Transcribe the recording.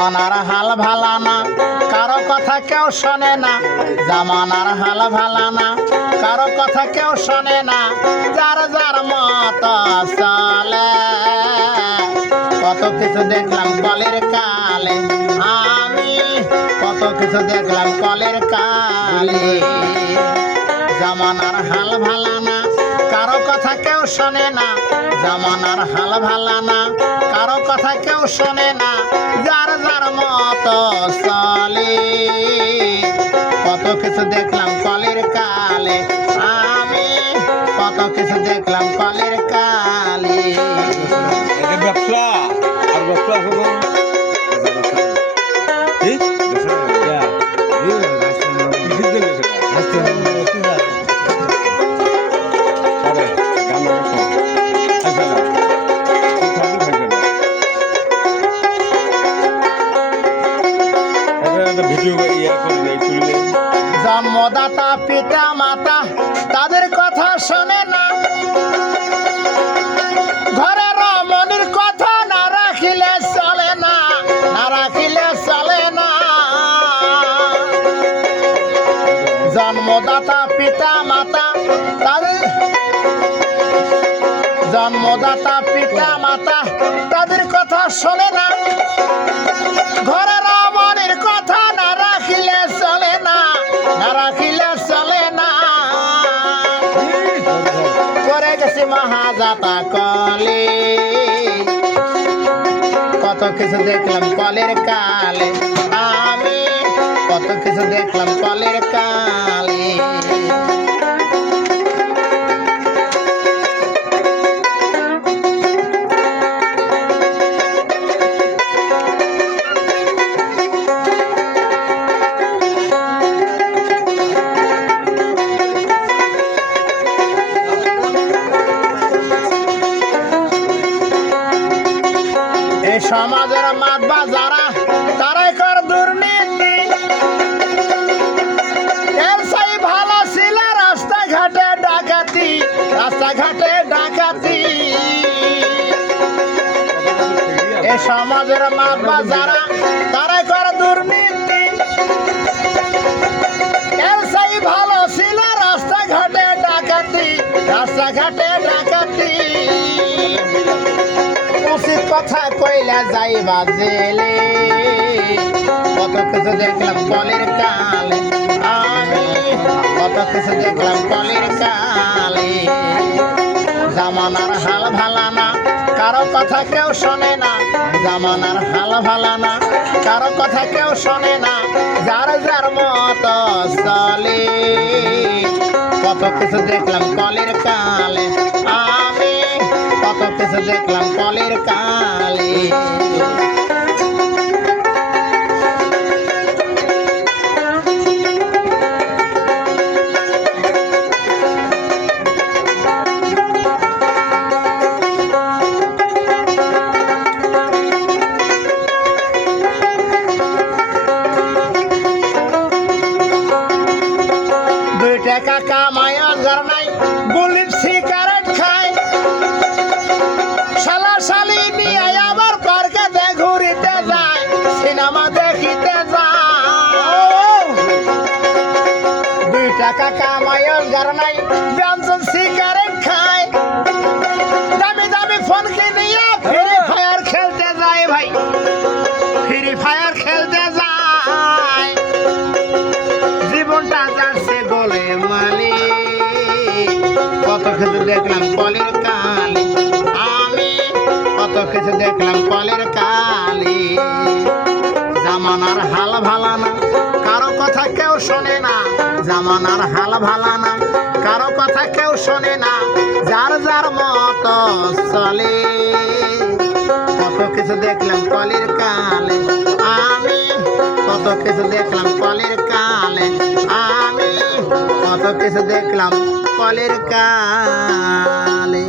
জামানার হাল ভালা না, কারো কথা কেউ শোনে না। জামানার হাল ভালা না, কারো কথা কেউ শোনে না। যার যার মত চলে। কত কিছু দেখলাম কলের কালে, আমি কত কিছু দেখলাম কলের কালে। জামানার হাল ভালা না, কারো কথা কেউ শোনে না। জামানার হাল ভালা না, কারো কথা কেউ শোনে না। যার যার মত চলে। কত কিছু দেখলাম কলের কালে, আমি কত কিছু দেখলাম কলের কালে। ব্যবসা আর ব্যবসা হবো জন্মদাতা পিতা মাতা তাদের কথা শোনে না। ঘরের রমণীর কথা না রাখিলে চলে না, না রাখিলে চলে না। জন্মদাতা পিতা মাতা তাদের জন্মদাতা পিতা মাতা তাদের কথা শোনে না। ঘরের রমণীর কথা না রাখিলে চলে না, না রাখিলে চলে না। করে গেছি মহাজাতা কলে। কত কিছু দেখলাম কলের কালে, আমি কত কিছু দেখলাম কলের কালে। সমাজের মাতবা যারা তারাই কর দুর্নীতি। এর সেই ভালো ছিল রাস্তাঘাটে ডাকাতি, রাস্তাঘাটে ডাকাতি। এ সমাজের মাতবা যারা তারাই কর দুর্নীতি। এর সেই ভালো ছিল রাস্তাঘাটে ডাকাতি, রাস্তাঘাটে ডাকাতি। উচিত কথা কইলা যাইবা জেলে। কত কিছু দেখলাম কলের কালে, আমি কত কিছু দেখলাম কলের কালে। জামানার হাল ভালা না, কারো কথা কেউ শোনে না। জামানার হাল ভালা না, কারো কথা কেউ শোনে না। যার যার মত চলে। কত কিছু দেখলাম কলের কালে, আমি কত কিছু দেখলাম কলের কালে। দুই টাকা কামায় অজার নাই, বুলির সিগারেট খায়। শালা শালি নিয়ে আবার পার্কে ঘুরিতে যায়, সিনেমা দেখিতে যায়। 2 টাকা কামায় অজার নাই, ব্যঞ্জন সিগারেট খায়। দামি দামি ফোন কিনিয়া ফ্রি ফায়ার খেলতে যায় ভাই, ফ্রি ফায়ার খেলতে যায়। জীবনটা যাচ্ছে গোলে মালি। কত কিছু দেখলাম কলের কালে, আমি কত কিছু দেখলাম কলের কালে। জামানার হাল ভালা না, কারো কথা কেউ শোনে না। জামানার হাল ভালা না, কারো কথা কেউ শোনে না। যার যার মত চলে। কত কিছু দেখলাম কলের কালে, আমি কত কিছু দেখলাম কলের কালে। আমি কত কিছু দেখলাম কলের কালে।